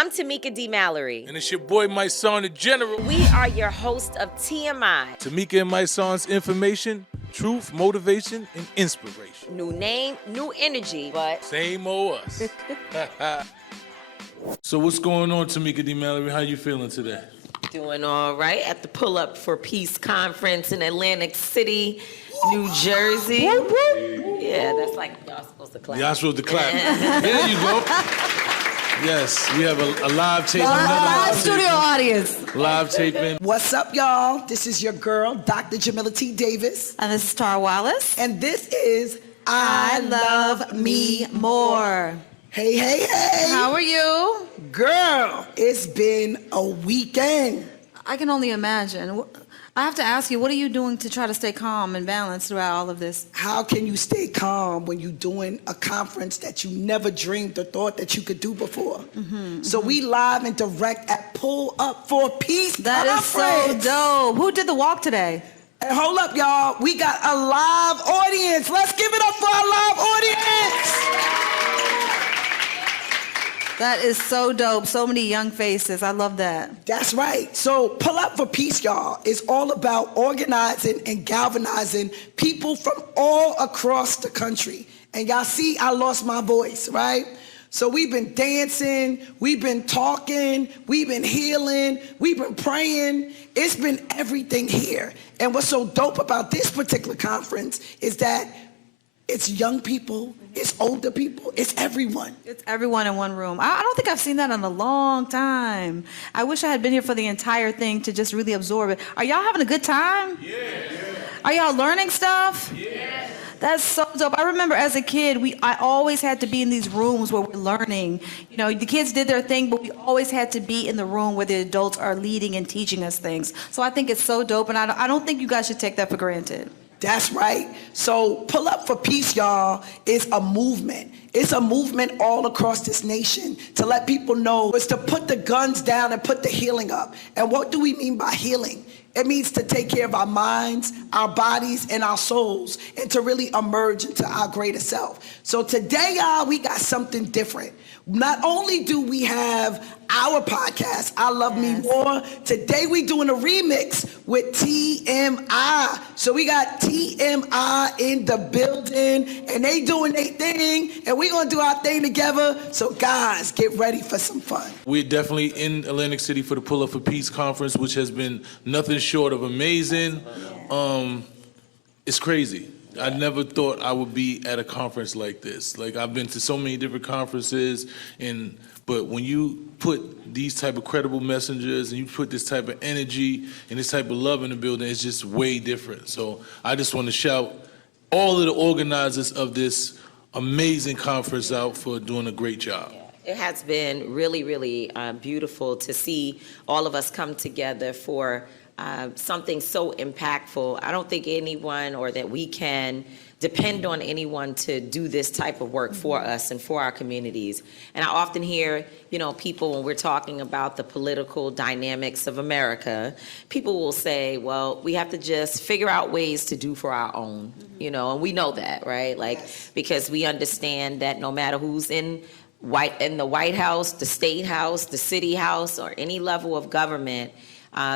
I'm Tamika D. Mallory. And it's your boy Mysonne, the General. We are your host of TMI. Tamika and Mysonne's information, truth, motivation, and inspiration. New name, new energy, but same old us. So what's going on, Tamika D. Mallory? How you feeling today? Doing all right at the Pull Up for Peace conference in Atlantic City, New Jersey. Yeah, that's like y'all supposed to clap. Y'all supposed to clap. There you go. Yes, we have a live taping. Live studio audience. Live taping. What's up, y'all? This is your girl, Dr. Jamila T. Davis. And this is Tara Wallace. And this is I Love Me More. Hey, hey, hey. How are you? Girl, it's been a weekend. I can only imagine. I have to ask you, what are you doing to try to stay calm and balanced throughout all of this? How can you stay calm when you're doing a conference that you never dreamed or thought that you could do before? So we live and direct at Pull Up for Peace That conference. is so dope. Who did the walk today? And hold up, y'all. We got a live audience. Let's give it up for our live audience. That is so dope. So many young faces. I love that. That's right. So Pull Up for Peace, y'all, is all about organizing and galvanizing people from all across the country. And y'all see, I lost my voice, right? So we've been dancing, we've been talking, we've been healing, we've been praying. It's been everything here. And what's so dope about this particular conference is that it's young people, it's older people, it's everyone. It's everyone in one room. I don't think I've seen that in a long time. I wish I had been here for the entire thing to just really absorb it. Are y'all having a good time? Yeah. Are y'all learning stuff? Yeah. That's so dope. I remember as a kid, I always had to be in these rooms where we're learning. You know, the kids did their thing, but we always had to be in the room where the adults are leading and teaching us things. So I think it's so dope, and I don't think you guys should take that for granted. That's right. So Pull Up for Peace, y'all, is a movement. It's a movement all across this nation to let people know it's to put the guns down and put the healing up. And what do we mean by healing? It means to take care of our minds, our bodies, and our souls, and to really emerge into our greater self. So today, y'all, we got something different. Not only do we have our podcast, I Love Me More, today we doing a remix with TMI. So we got TMI in the building, and they doing their thing, and we gonna do our thing together. So guys, get ready for some fun. We're definitely in Atlantic City for the Pull Up for Peace conference, which has been nothing short of amazing. It's crazy. I never thought I would be at a conference like this. Like, I've been to so many different conferences, but when you put these type of credible messengers and you put this type of energy and this type of love in the building, it's just way different. So I just want to shout all of the organizers of this amazing conference out for doing a great job. it has been really, really beautiful to see all of us come together for something so impactful. I don't think anyone or that we can depend on anyone to do this type of work for us and for our communities. And I often hear, people when we're talking about the political dynamics of America, people will say, well, we have to just figure out ways to do for our own, and we know that, right? Because we understand that no matter who's in the White House, the State House, the City House, or any level of government,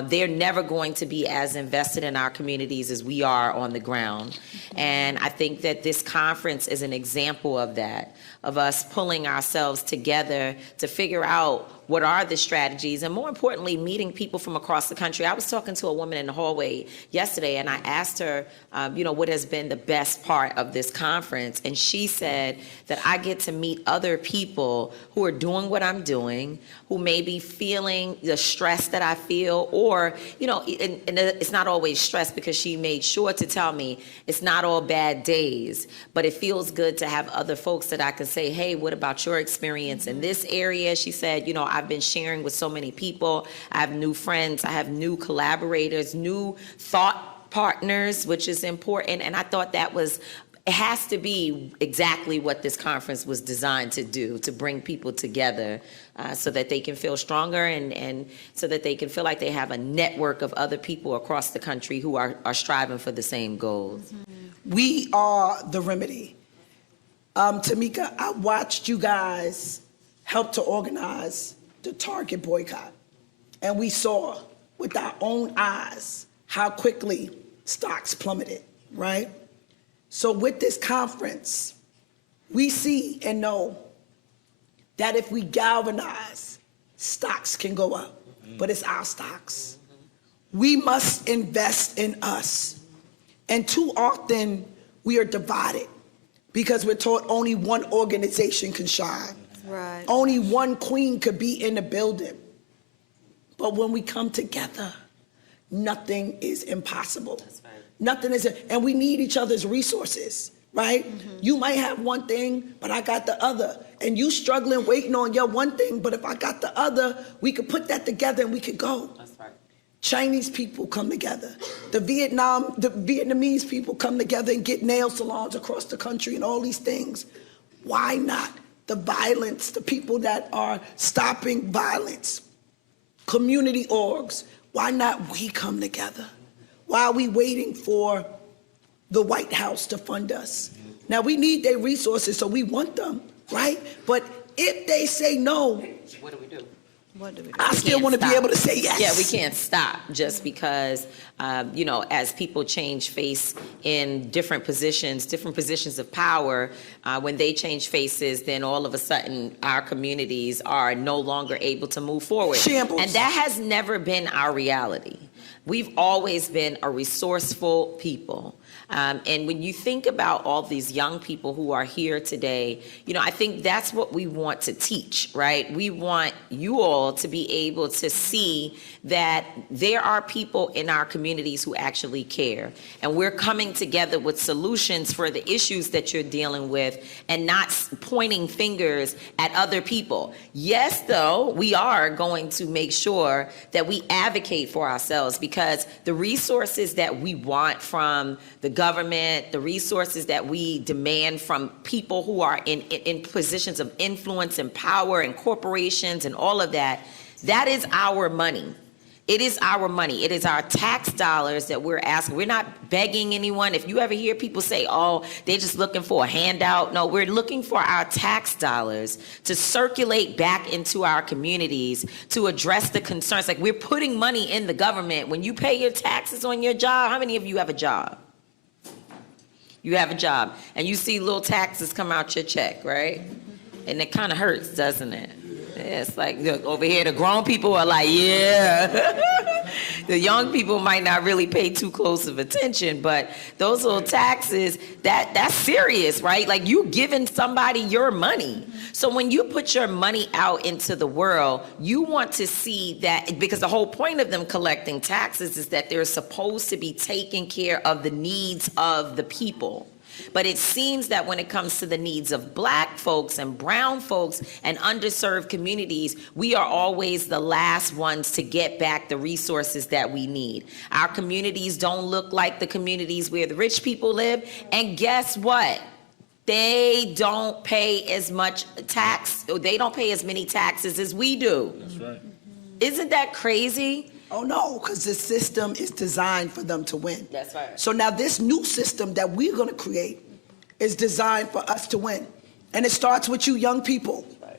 they're never going to be as invested in our communities as we are on the ground. And I think that this conference is an example of that, of us pulling ourselves together to figure out what are the strategies, and more importantly, meeting people from across the country. I was talking to a woman in the hallway yesterday, and I asked her, what has been the best part of this conference, and she said that I get to meet other people who are doing what I'm doing, who may be feeling the stress that I feel, or, and it's not always stress, because she made sure to tell me it's not all bad days, but it feels good to have other folks that I can say, hey, what about your experience in this area? She said, I've been sharing with so many people. I have new friends. I have new collaborators, new thought partners, which is important. And I thought it has to be exactly what this conference was designed to do, to bring people together so that they can feel stronger and so that they can feel like they have a network of other people across the country who are striving for the same goals. We are the remedy. Tamika, I watched you guys help to organize the Target boycott, and we saw with our own eyes how quickly stocks plummeted, right? So with this conference, we see and know that if we galvanize, stocks can go up, but it's our stocks. We must invest in us. And too often, we are divided because we're taught only one organization can shine. Right. Only one queen could be in the building. But when we come together, nothing is impossible. That's right. Nothing is, and we need each other's resources, right? You might have one thing, but I got the other. And you struggling, waiting on your one thing, but if I got the other, we could put that together and we could go. That's right. Chinese people come together. The Vietnamese people come together and get nail salons across the country and all these things. Why not? The violence, the people that are stopping violence, community orgs, why not we come together? Why are we waiting for the White House to fund us? Now, we need their resources, so we want them, right? But if they say no, What do we do? What do we do? I still want to be able to say yes. Yeah, we can't stop just because, as people change face in different positions of power, when they change faces, then all of a sudden our communities are no longer able to move forward. Shambles. And that has never been our reality. We've always been a resourceful people. And when you think about all these young people who are here today, I think that's what we want to teach, right? We want you all to be able to see that there are people in our communities who actually care. And we're coming together with solutions for the issues that you're dealing with and not pointing fingers at other people. Yes, though, we are going to make sure that we advocate for ourselves because the resources that we want from the government, the resources that we demand from people who are in positions of influence and power and corporations and all of that, that is our money. It is our money. It is our tax dollars that we're asking. We're not begging anyone. If you ever hear people say, oh, they're just looking for a handout. No, we're looking for our tax dollars to circulate back into our communities to address the concerns. Like we're putting money in the government. When you pay your taxes on your job, how many of you have a job? You have a job. And you see little taxes come out your check, right? And it kind of hurts, doesn't it? It's like, look, over here, the grown people are like, yeah. The young people might not really pay too close of attention, but those little taxes, that's serious, right? Like you giving somebody your money. So when you put your money out into the world, you want to see that, because the whole point of them collecting taxes is that they're supposed to be taking care of the needs of the people. But it seems that when it comes to the needs of Black folks and brown folks and underserved communities, we are always the last ones to get back the resources that we need. Our communities don't look like the communities where the rich people live. And guess what? They don't pay as much tax, or they don't pay as many taxes as we do. That's right. Isn't that crazy? Oh no, because the system is designed for them to win. That's right. So now this new system that we're going to create is designed for us to win. And it starts with you young people. Right.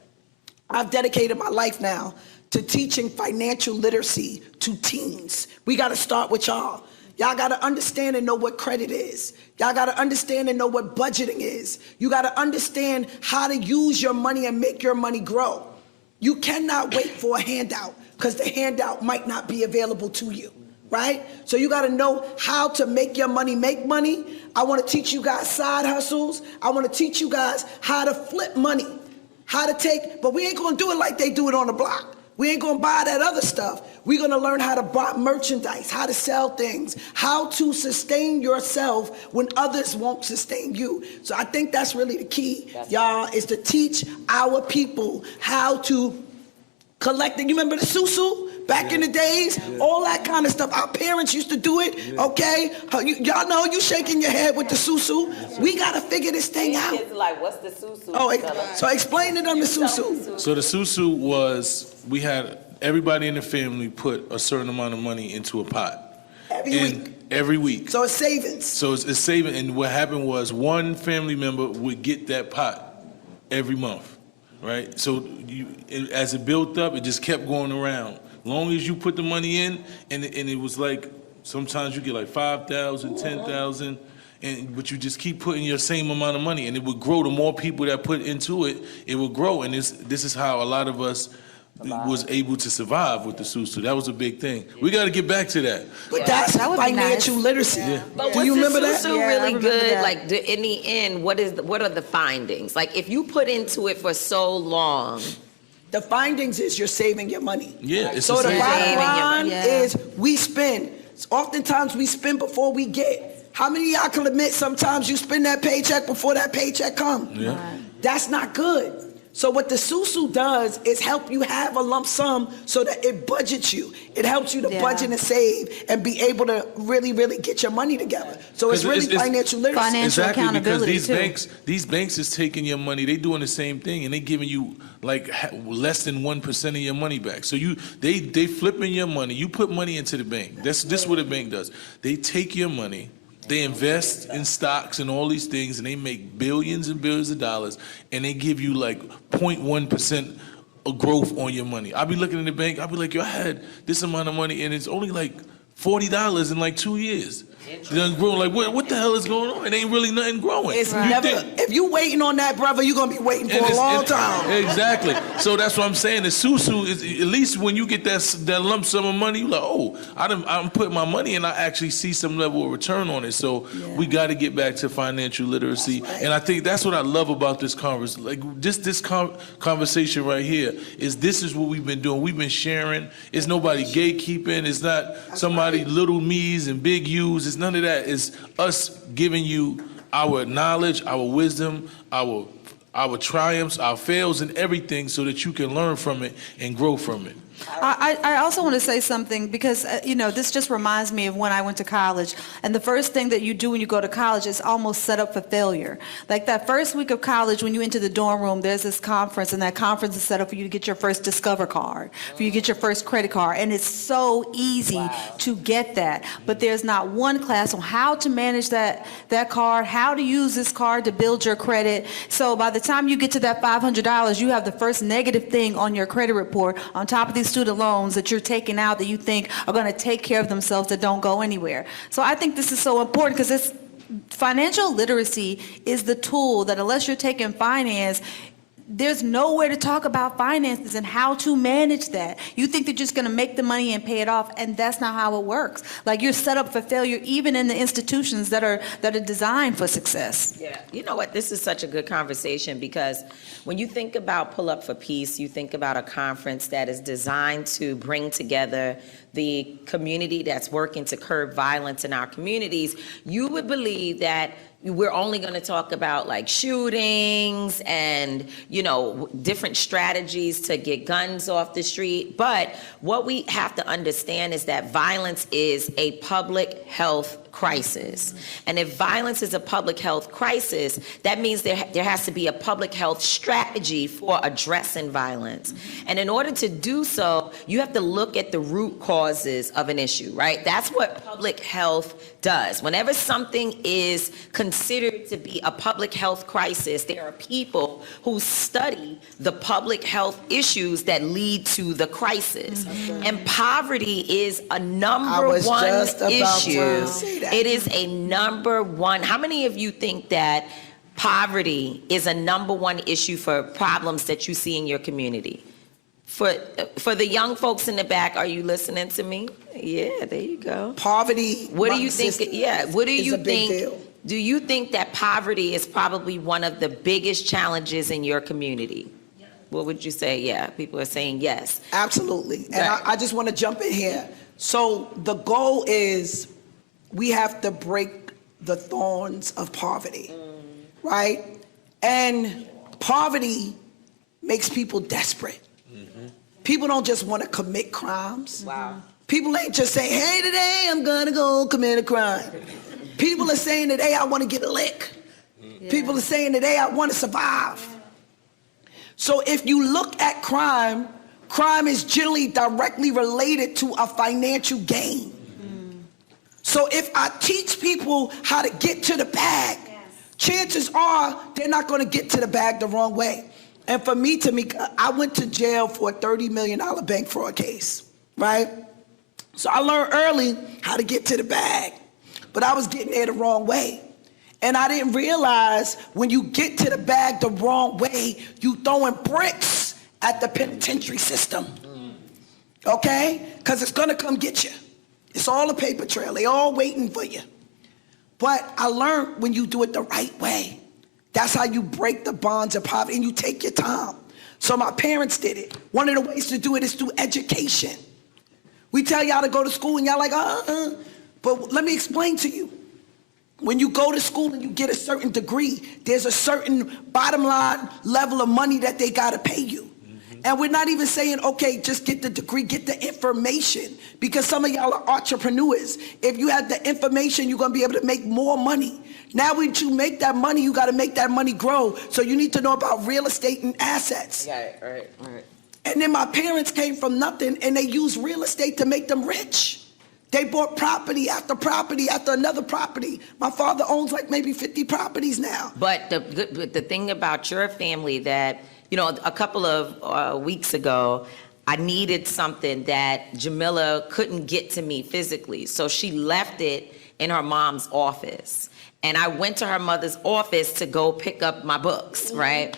I've dedicated my life now to teaching financial literacy to teens. We got to start with y'all. Y'all got to understand and know what credit is. Y'all got to understand and know what budgeting is. You got to understand how to use your money and make your money grow. You cannot wait for a handout, because the handout might not be available to you, right? So you gotta know how to make your money make money. I wanna teach you guys side hustles. I wanna teach you guys how to flip money, how to take, but we ain't gonna do it like they do it on the block. We ain't gonna buy that other stuff. We're gonna learn how to buy merchandise, how to sell things, how to sustain yourself when others won't sustain you. So I think that's really the key, y'all, is to teach our people how to collecting. You remember the susu back in the days? All that kind of stuff. Our parents used to do it, okay? Y'all know you shaking your head with the susu. We got to figure this thing out. Kids are like, what's the susu? Oh, so explain to them the susu. So the susu was, we had everybody in the family put a certain amount of money into a pot. Every week. So it's savings. So it's saving. And what happened was one family member would get that pot every month. right? So as it built up, it just kept going around. Long as you put the money in, and it was like, sometimes you get like 5,000, 10,000, but you just keep putting your same amount of money, and it would grow. The more people that put into it, it would grow. And this is how a lot of us was able to survive with the Susu. That was a big thing. We got to get back to that. But that's That would be financial nice. literacy. Yeah. But Do you remember was that? the Susu Yeah, I really remember good? that. Like, in the end, what are the findings? Like, if you put into it for so long, The findings is you're saving your money. Yeah, it's So the the same bottom thing. line Yeah. is we spend. Oftentimes we spend before we get. How many of y'all can admit sometimes you spend that paycheck before that paycheck comes? Yeah. That's not good. So what the Susu does is help you have a lump sum so that it budgets you. It helps you to Yeah. budget and save and be able to really, really get your money together. So it's 'Cause really it's- financial literacy. Financial Exactly, because accountability, these banks is taking your money. They doing the same thing, and they giving you like less than 1% of your money back. So they flipping your money. You put money into the bank. This what a bank does. They take your money. They invest in stocks and all these things, and they make billions and billions of dollars, and they give you like 0.1% of growth on your money. I'll be looking in the bank. I'll be like, yo, I had this amount of money, and it's only like $40 in like 2 years. It doesn't grow. Like, what the hell is going on? It ain't really nothing growing. It's You never. think- If you waiting on that, brother, you're gonna be waiting for and a it's- long and- time. Exactly. So that's what I'm saying. The Susu is, at least when you get that lump sum of money, you're like, oh, I'm putting my money and I actually see some level of return on it. So we got to get back to financial literacy. And I think that's what I love about this conversation. Like just this conversation right here this is what we've been doing. We've been sharing. It's nobody gatekeeping. It's not somebody little me's and big you's. It's none of that. It's us giving you our knowledge, our wisdom, our triumphs, our fails, and everything so that you can learn from it and grow from it. I also want to say something because, this just reminds me of when I went to college. And the first thing that you do when you go to college is almost set up for failure. Like that first week of college, when you enter the dorm room, there's this conference, and that conference is set up for you to get your first Discover card, for you to get your first credit card. And it's so easy to get that. But there's not one class on how to manage that card, how to use this card to build your credit. So by the time you get to that $500, you have the first negative thing on your credit report on top of these student loans that you're taking out that you think are going to take care of themselves that don't go anywhere. So I think this is so important because financial literacy is the tool that unless you're taking finance, there's nowhere to talk about finances and how to manage that. You think they're just going to make the money and pay it off, and that's not how it works. Like you're set up for failure even in the institutions that are designed for success. yeah, you know what? This is such a good conversation because when you think about Pull Up for Peace, you think about a conference that is designed to bring together the community that's working to curb violence in our communities. You would believe that we're only going to talk about like shootings and, different strategies to get guns off the street. But what we have to understand is that violence is a public health crisis. And if violence is a public health crisis, that means there has to be a public health strategy for addressing violence. And in order to do so, you have to look at the root causes of an issue, right? That's what public health does. Whenever something is considered to be a public health crisis, there are people who study the public health issues that lead to the crisis. And poverty is a number was one just about to issue. say that. It is a number one. How many of you think that poverty is a number one issue for problems that you see in your community? For the young folks in the back, are you listening to me? Yeah, there you go. Poverty. What do you think? system Yeah, what do is you a big think? deal. Do you think that poverty is probably one of the biggest challenges in your community? What would you say? Yeah, people are saying yes. Absolutely. And Right. I just want to jump in here. So the goal is we have to break the thorns of poverty, right? And poverty makes people desperate. People don't just want to commit crimes. Wow. People ain't just saying, hey, today I'm going to go commit a crime. People are saying today I want to get a lick. People are saying today I want to survive. So if you look at crime, crime is generally directly related to a financial gain. So if I teach people how to get to the bag, chances are they're not going to get to the bag the wrong way. And for me, Tamika, I went to jail for a $30 million bank fraud case, right? So I learned early how to get to the bag, but I was getting there the wrong way. And I didn't realize when you get to the bag the wrong way, you throwing bricks at the penitentiary system, okay? Because it's gonna come get you. It's all a paper trail. They all waiting for you. But I learned when you do it the right way, that's how you break the bonds of poverty, and you take your time. So my parents did it. One of the ways to do it is through education. We tell y'all to go to school, and y'all like, But let me explain to you. When you go to school and you get a certain degree, there's a certain bottom line level of money that they gotta pay you. And we're not even saying, okay, just get the degree, get the information. Because some of y'all are entrepreneurs. If you have the information, you're gonna be able to make more money. Now when you make that money, you gotta make that money grow. So you need to know about real estate and assets. Right. And then my parents came from nothing, and they used real estate to make them rich. They bought property after another property. My father owns like maybe 50 properties now. But the thing about your family that, you know, a couple of weeks ago, I needed something that Jamila couldn't get to me physically. So she left it in her mom's office. And I went to her mother's office to go pick up my books, right?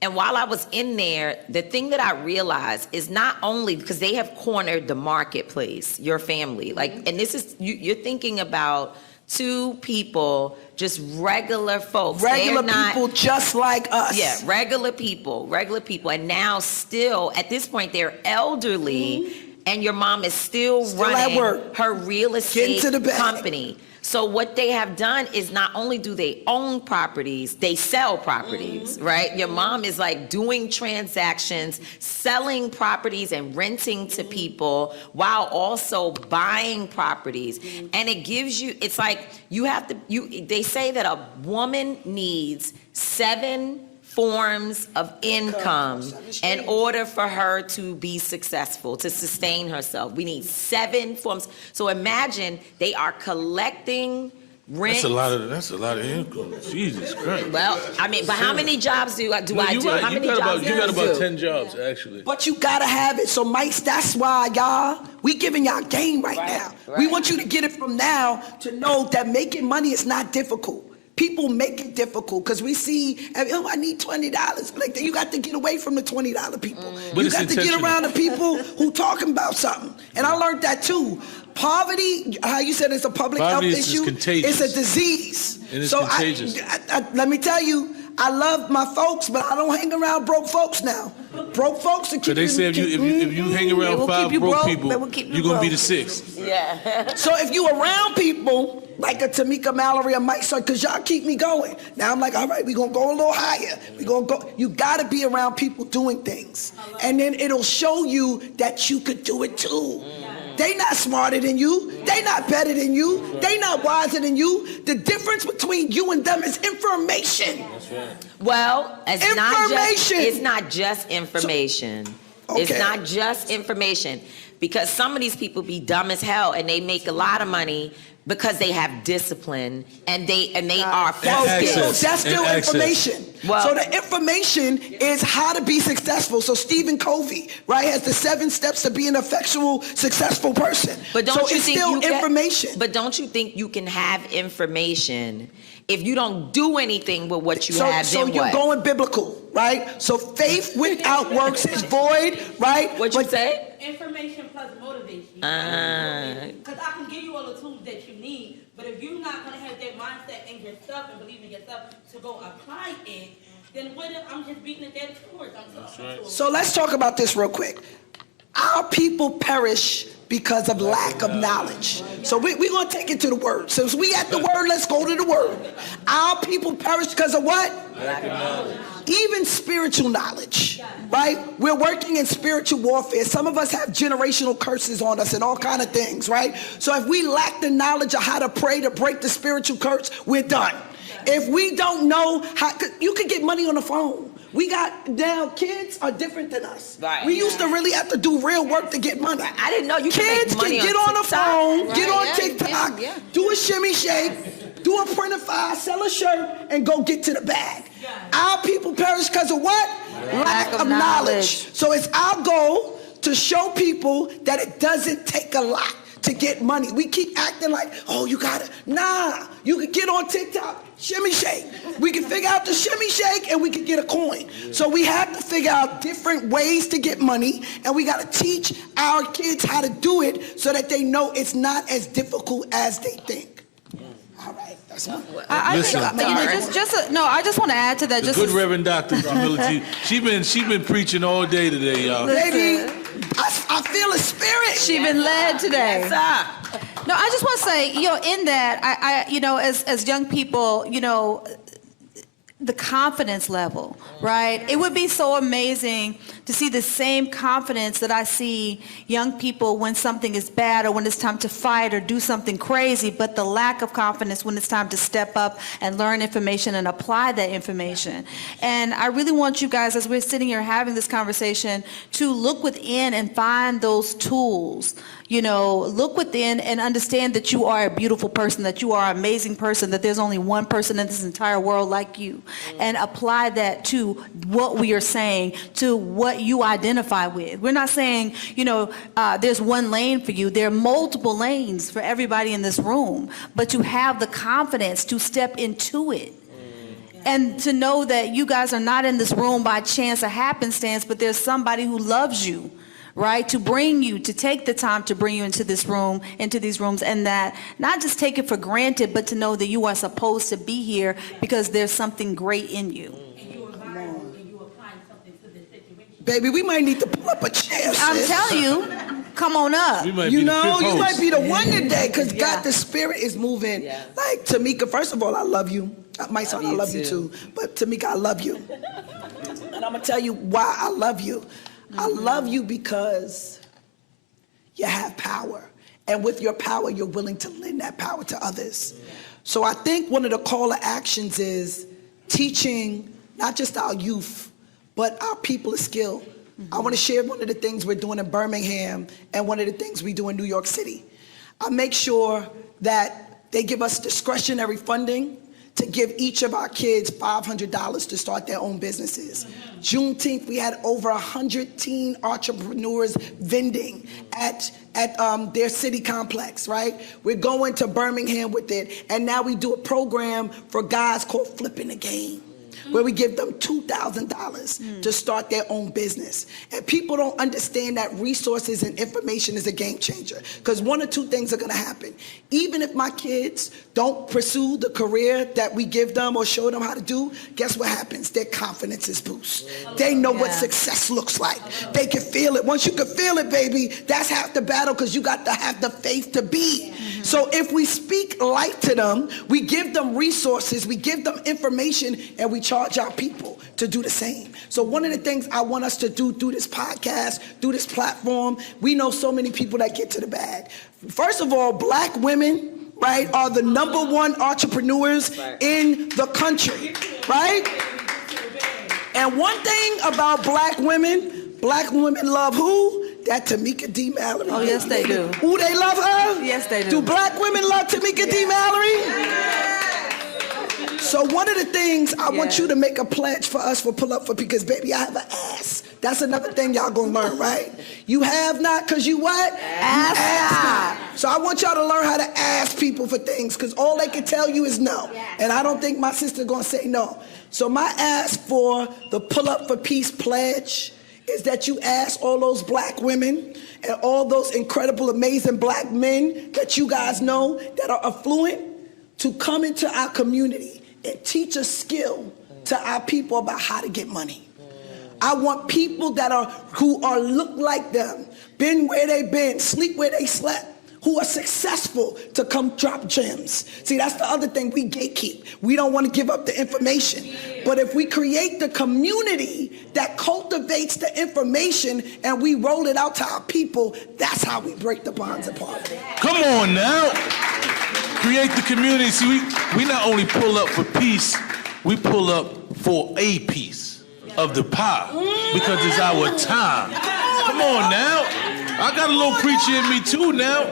And while I was in there, the thing that I realized is not only because they have cornered the marketplace, your family, like, and this is, you're thinking about two people, just regular folks. Regular They're not, people just like us. yeah, regular people. And now still, at this point, they're elderly, and your mom is still running at work, her real estate to the bag. company. So what they have done is not only do they own properties, they sell properties, right? Your mom is like doing transactions, selling properties and renting to people while also buying properties. And it gives you, it's like they say that a woman needs 7 forms of income in order for her to be successful, to sustain herself. We need 7 forms. So imagine they are collecting rent. That's a lot of income. Jesus Christ. Well, I mean, but how many jobs do I do? Right. How many jobs You got do? about 10 jobs, actually. But you gotta have it. So Mike, that's why we giving y'all game right now. We want you to get it from now to know that making money is not difficult. People make it difficult because we see, I need $20. Like, you got to get away from the $20 people. But you got to get around the people who talking about something. And I learned that too. Poverty, how you said it's a public health issue. Contagious. It's a disease. And it's contagious. Let me tell you, I love my folks, but I don't hang around broke folks now. Broke folks are keeping. So they say if you hang around 5 broke people, you're gonna be the 6th. Yeah. So if you around people like a Tamika, Mallory, or Mysonne, because y'all keep me going. Now I'm like, all right, we're going to go a little higher. We're going to go. You got to be around people doing things. And then it'll show you that you could do it too. They not smarter than you. They not better than you. They not wiser than you. The difference between you and them is information. That's right. Well, it's Information. not just information. Okay. It's not just information. Because some of these people be dumb as hell and they make a lot of money because they have discipline and they are focused. That's still information. Well, so the information is how to be successful. So Stephen Covey, right, has the 7 steps to be an effectual, successful person. But don't so it's still information. But don't you think you can have information if you don't do anything with what you have? So then you're what? going biblical, right? So faith without works is void, right? What you say? Information plus motivation. Because I can give you all the tools that you need, but if you're not going to have that mindset in yourself and believe in yourself to go apply it, then what if I'm just beating a dead horse? So let's talk about this real quick. Our people perish because of lack of knowledge. So we're going to take it to the word. Since we at the word, let's go to the word. Our people perish because of what? Lack of knowledge. Even spiritual knowledge, right? We're working in spiritual warfare. Some of us have generational curses on us and all kind of things, right? So if we lack the knowledge of how to pray to break the spiritual curse, we're done. If we don't know how, you could get money on the phone. We got, now kids are different than us. Right. We used to really have to do real work to get money. I didn't know you could Kids make money can get on on the phone, TikTok. get on Right, TikTok, yeah. do a shimmy shake, do a print a file, sell a shirt, and go get to the bag. Our people perish because of what? Lack of knowledge. So it's our goal to show people that it doesn't take a lot to get money. We keep acting like, oh, you gotta, nah, you can get on TikTok, shimmy shake. We can figure out the shimmy shake and we can get a coin. So we have to figure out different ways to get money, and we gotta teach our kids how to do it so that they know it's not as difficult as they think. All right, that's my I Listen. think, I just want to add to that. The good Reverend Dr. Jamila, she been preaching all day today, y'all. baby, I feel a spirit. She been led today. No, I just want to say, in that, as young people, the confidence level, right? It would be so amazing to see the same confidence that I see young people when something is bad or when it's time to fight or do something crazy, but the lack of confidence when it's time to step up and learn information and apply that information. And I really want you guys, as we're sitting here having this conversation, to look within and find those tools. Look within and understand that you are a beautiful person, that you are an amazing person, that there's only one person in this entire world like you, and apply that to what we are saying, to what you identify with. We're not saying, there's one lane for you. There are multiple lanes for everybody in this room, but you have the confidence to step into it. And to know that you guys are not in this room by chance or happenstance, but there's somebody who loves you, right, to take the time to bring you into this room, into these rooms, and that not just take it for granted, but to know that you are supposed to be here because there's something great in you. And you are viral and you applying something to this situation. Baby, we might need to pull up a chair, I'm sis. telling you, come on up. We might You be the know, fifth you host. might be the one today, because Yeah. God, the spirit is moving. Yeah. Like, Tamika, first of all, I love you. My son, I you love you too. too. But Tamika, I love you. And I'm going to tell you why I love you. I love you because you have power. And with your power, you're willing to lend that power to others. So I think one of the call to actions is teaching not just our youth, but our people a skill. I want to share one of the things we're doing in Birmingham and one of the things we do in New York City. I make sure that they give us discretionary funding to give each of our kids $500 to start their own businesses. Juneteenth, we had over 100 teen entrepreneurs vending at their city complex, right? We're going to Birmingham with it, and now we do a program for guys called Flipping the Game, where we give them $2,000 to start their own business. And people don't understand that resources and information is a game changer, because one or two things are gonna happen. Even if my kids don't pursue the career that we give them or show them how to do, guess what happens? Their confidence is boosted. They know what success looks like. They can feel it. Once you can feel it, baby, that's half the battle, because you got to have the faith to be. So if we speak light to them, we give them resources, we give them information, and we charge our people to do the same. So one of the things I want us to do through this podcast, through this platform, we know so many people that get to the bag. First of all, black women, right, are the #1 entrepreneurs in the country, right? And one thing about black women love who? That Tamika D. Mallory. Oh, yes, they do. Who, they love her? Yes, they do. Do black women love Tamika D. Mallory? So one of the things I want you to make a pledge for us for Pull Up For, because baby, I have an ass. That's another thing y'all gonna learn, right? You have not, because you what? Ask not. So I want y'all to learn how to ask people for things, because all they can tell you is no. And I don't think my sister gonna say no. So my ask for the Pull Up For Peace pledge is that you ask all those black women and all those incredible, amazing black men that you guys know that are affluent to come into our community and teach a skill to our people about how to get money. I want people who look like them, been where they've been, sleep where they slept, who are successful to come drop gems. See, that's the other thing we gatekeep. We don't want to give up the information. But if we create the community that cultivates the information and we roll it out to our people, that's how we break the bonds apart. Come on now. Create the community. See, we not only pull up for peace, we pull up for a piece of the pie, because it's our time. Come on now. I got a little preacher in me too now.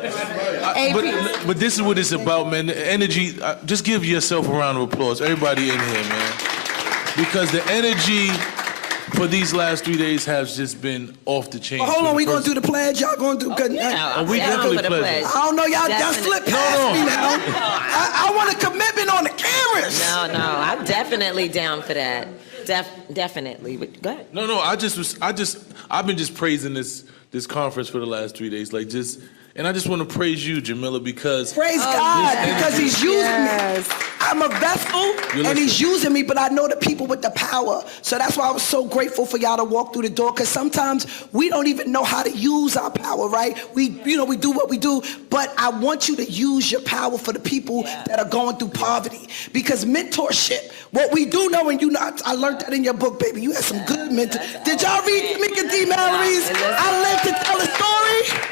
But this is what it's about, man. The energy, just give yourself a round of applause. Everybody in here, man. Because the energy for these last 3 days has just been off the chain. Well, hold on, we gonna do the pledge. Y'all gonna do? we definitely for the pledge. I don't know, y'all Definitely. slipped past me now. I want a commitment on the cameras. No, I'm definitely down for that. Definitely. But go ahead. No, I've been just praising this conference for the last 3 days, and I just want to praise you, Jamila, because Praise God, because he's using me. I'm a vessel, and he's using me, but I know the people with the power. So that's why I was so grateful for y'all to walk through the door, because sometimes we don't even know how to use our power, right? We do what we do, but I want you to use your power for the people that are going through poverty. Because mentorship, what we do know, and I learned that in your book, baby. You had some good mentors. Did y'all read Tamika D. Mallory's I Live to Tell a Story?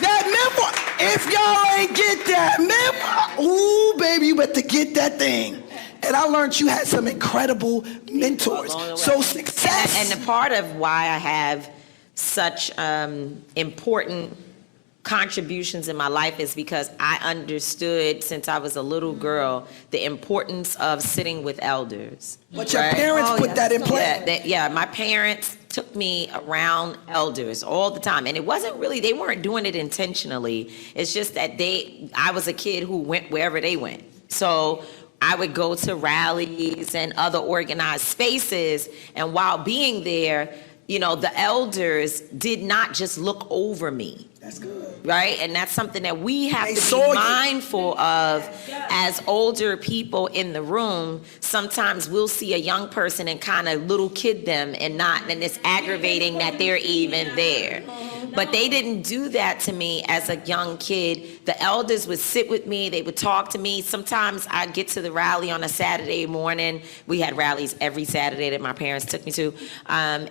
That memoir, if y'all ain't get that memoir, ooh, baby, you better get that thing. And I learned you had some incredible mentors. So success. And the part of why I have such important contributions in my life is because I understood since I was a little girl the importance of sitting with elders. But your parents put that in play. My parents took me around elders all the time, and it wasn't really, they weren't doing it intentionally. It's just that I was a kid who went wherever they went. So I would go to rallies and other organized spaces, and while being there, the elders did not just look over me. That's good. Right? And that's something that we have to be mindful of as older people in the room. Sometimes we'll see a young person and kind of little kid them and it's aggravating that they're even there. But they didn't do that to me as a young kid. The elders would sit with me, they would talk to me. Sometimes I'd get to the rally on a Saturday morning. We had rallies every Saturday that my parents took me to. And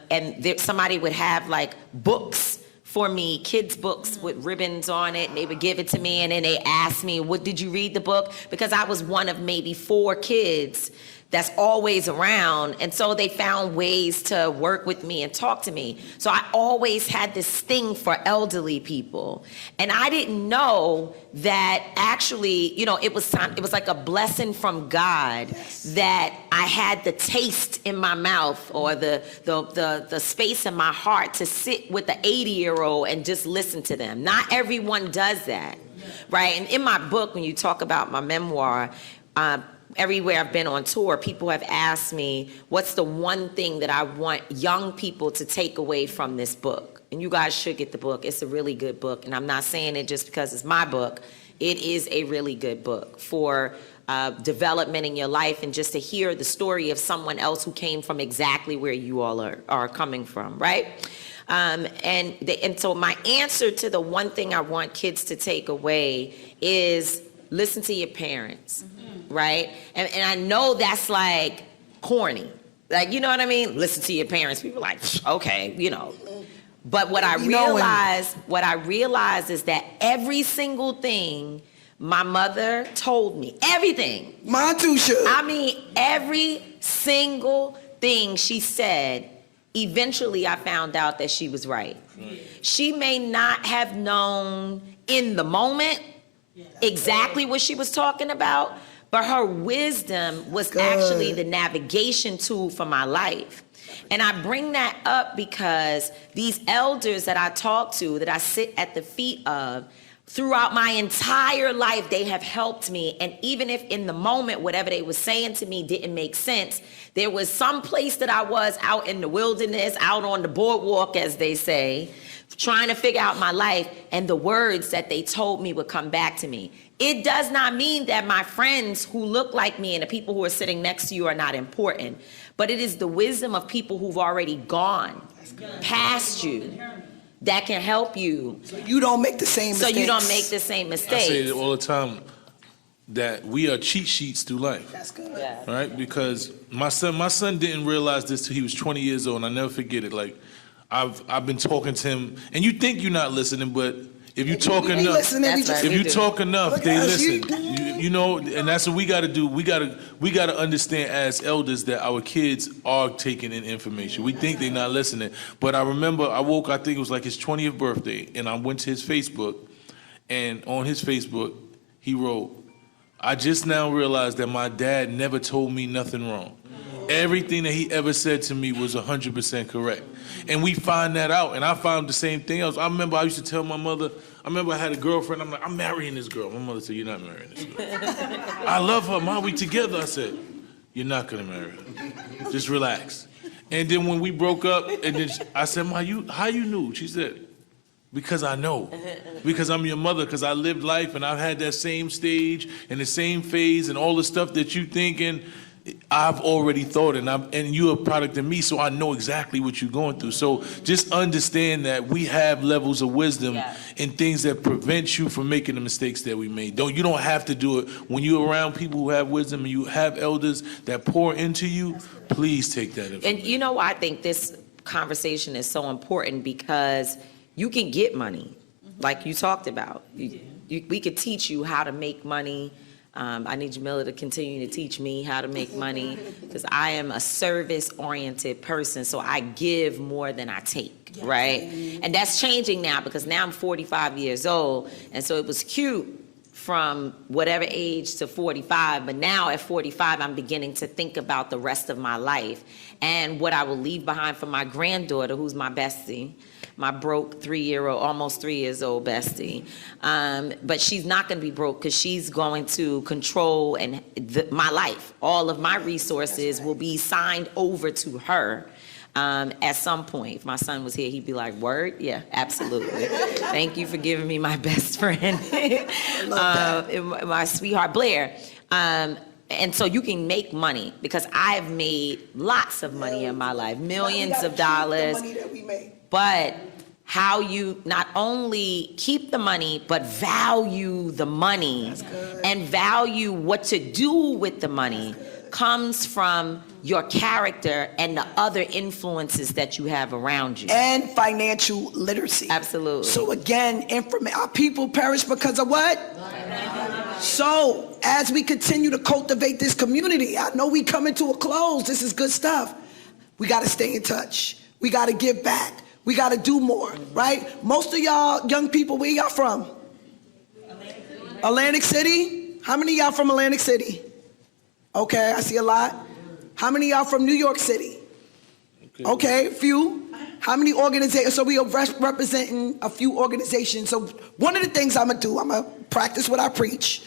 somebody would have like books for me, kids' books with ribbons on it, and they would give it to me, and then they asked me, "What did you read the book?" Because I was one of maybe 4 kids that's always around, and so they found ways to work with me and talk to me. So I always had this thing for elderly people, and I didn't know that actually, it was like a blessing from God that I had the taste in my mouth or the space in my heart to sit with the 80-year-old and just listen to them. Not everyone does that, right? And in my book, when you talk about my memoir, everywhere I've been on tour, people have asked me, what's the one thing that I want young people to take away from this book? And you guys should get the book. It's a really good book. And I'm not saying it just because it's my book. It is a really good book for development in your life and just to hear the story of someone else who came from exactly where you all are coming from, right? And so my answer to the one thing I want kids to take away is listen to your parents. Right? And I know that's like corny. Like, you know what I mean? Listen to your parents. People are like, okay, But what I realized is that every single thing my mother told me, everything. Mine too, should. I mean, every single thing she said, eventually I found out that she was right. She may not have known in the moment exactly what she was talking about, but her wisdom was actually the navigation tool for my life. And I bring that up because these elders that I talk to, that I sit at the feet of, throughout my entire life, they have helped me. And even if in the moment, whatever they were saying to me didn't make sense, there was some place that I was out in the wilderness, out on the boardwalk, as they say, trying to figure out my life, and the words that they told me would come back to me. It does not mean that my friends who look like me and the people who are sitting next to you are not important, but it is the wisdom of people who've already gone past you that can help you. So you don't make the same mistakes. So you don't make the same mistakes. I say it all the time that we are cheat sheets through life. That's good. Yeah. Right? Because my son didn't realize this till he was 20 years old, and I never forget it. Like, I've been talking to him, and you think you're not listening, but if you talk enough, if you talk enough, they listen. And that's what we got to do. We got to understand as elders that our kids are taking in information. We think they're not listening, but I remember I think it was like his 20th birthday, and I went to his Facebook, and on his Facebook he wrote, "I just now realized that my dad never told me nothing wrong." Everything that he ever said to me was 100% correct. And we find that out, and I found the same thing else. I remember I used to tell my mother, I remember I had a girlfriend, I'm like, I'm marrying this girl. My mother said, you're not marrying this girl. I love her, Ma, we together. I said, you're not gonna marry her. Just relax. And then when we broke up, and then I said, Ma, how you knew? She said, because I know. Because I'm your mother, because I lived life and I've had that same stage and the same phase and all the stuff that you thinking, I've already thought, and you're a product of me, so I know exactly what you're going through. So just understand that we have levels of wisdom and things that prevent you from making the mistakes that we made. You don't have to do it. When you're around people who have wisdom and you have elders that pour into you, please take that information. And you know, I think this conversation is so important because you can get money, like you talked about. We could teach you how to make money. I need Jamila to continue to teach me how to make money because I am a service-oriented person, so I give more than I take, right? And that's changing now because now I'm 45 years old, and so it was cute from whatever age to 45, but now at 45, I'm beginning to think about the rest of my life and what I will leave behind for my granddaughter, who's my bestie, my broke 3-year-old, almost 3 years old bestie. But she's not gonna be broke because she's going to control my life. All of my resources will be signed over to her at some point. If my son was here, he'd be like, word? Yeah, absolutely. Thank you for giving me my best friend, my sweetheart, Blair. And so you can make money because I've made lots of money in my life, millions of dollars. The money that we made. But how you not only keep the money, but value the money and value what to do with the money comes from your character and the other influences that you have around you. And financial literacy. Absolutely. So again, our people perish because of what? So as we continue to cultivate this community, I know we coming to a close. This is good stuff. We got to stay in touch. We got to give back. We got to do more, right? Most of y'all young people, where y'all from? Atlantic City? How many of y'all from Atlantic City? Okay, I see a lot. How many of y'all from New York City? Okay, a few. How many organizations? So we are representing a few organizations. So one of the things I'm going to do, I'm going to practice what I preach.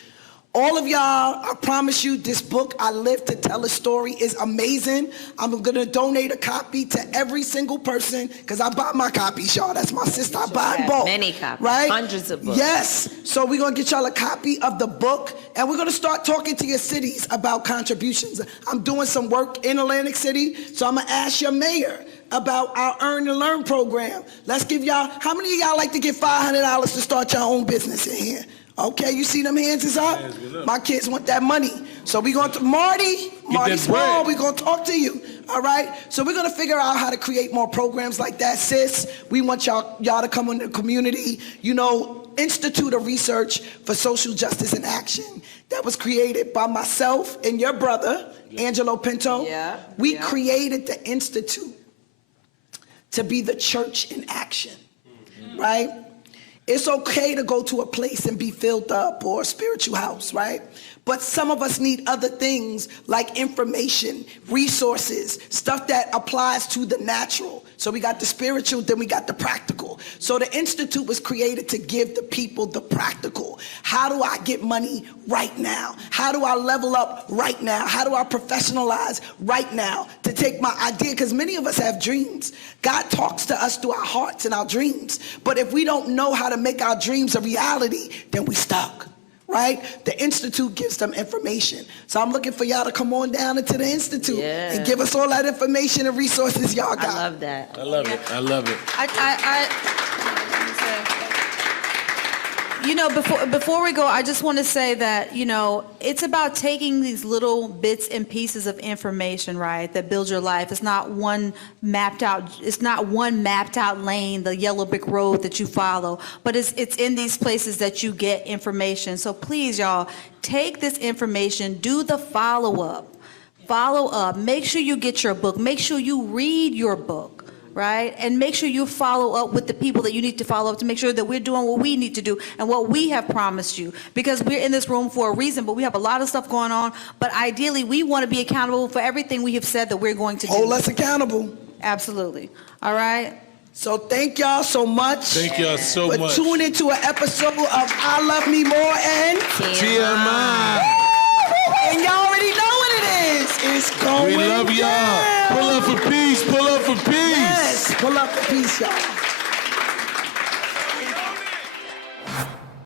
All of y'all, I promise you, this book, I Live to Tell a Story, is amazing. I'm going to donate a copy to every single person because I buy my copies, y'all. That's my sister. I buy in bulk. Many copies, right? Hundreds of books. Yes. So we're going to get y'all a copy of the book, and we're going to start talking to your cities about contributions. I'm doing some work in Atlantic City, so I'm going to ask your mayor about our Earn and Learn program. Let's give y'all, how many of y'all like to get $500 to start your own business in here? Okay, you see them hands is up? My kids want that money. So we're going to, Marty Small, we're going to talk to you, all right? So we're going to figure out how to create more programs like that, sis. We want y'all to come in the community, institute of research for social justice and action that was created by myself and your brother, Angelo Pinto. We created the institute to be the church in action, right? It's okay to go to a place and be filled up or a spiritual house, right? But some of us need other things like information, resources, stuff that applies to the natural. So we got the spiritual, then we got the practical. So the Institute was created to give the people the practical. How do I get money right now? How do I level up right now? How do I professionalize right now to take my idea? Because many of us have dreams. God talks to us through our hearts and our dreams. But if we don't know how to make our dreams a reality, then we stuck. Right? The Institute gives them information. So I'm looking for y'all to come on down into the Institute and give us all that information and resources y'all got. I love that. I love it. I love it. Before we go, I just want to say that, it's about taking these little bits and pieces of information, right, that build your life. It's not one mapped out lane, the yellow brick road that you follow, but it's in these places that you get information. So please, y'all, take this information, do the follow up, make sure you get your book, make sure you read your book. right? And make sure you follow up with the people that you need to follow up to make sure that we're doing what we need to do and what we have promised you. Because we're in this room for a reason, but we have a lot of stuff going on. But ideally, we want to be accountable for everything we have said that we're going to do. Hold us accountable. Absolutely. All right? So thank y'all so much. Thank y'all so for much. tuning into an episode of I Love Me More and TMI. And y'all already know what it is. It's going We love y'all. down. Pull up for peace. Pull up for peace. Yes, pull up for peace, y'all.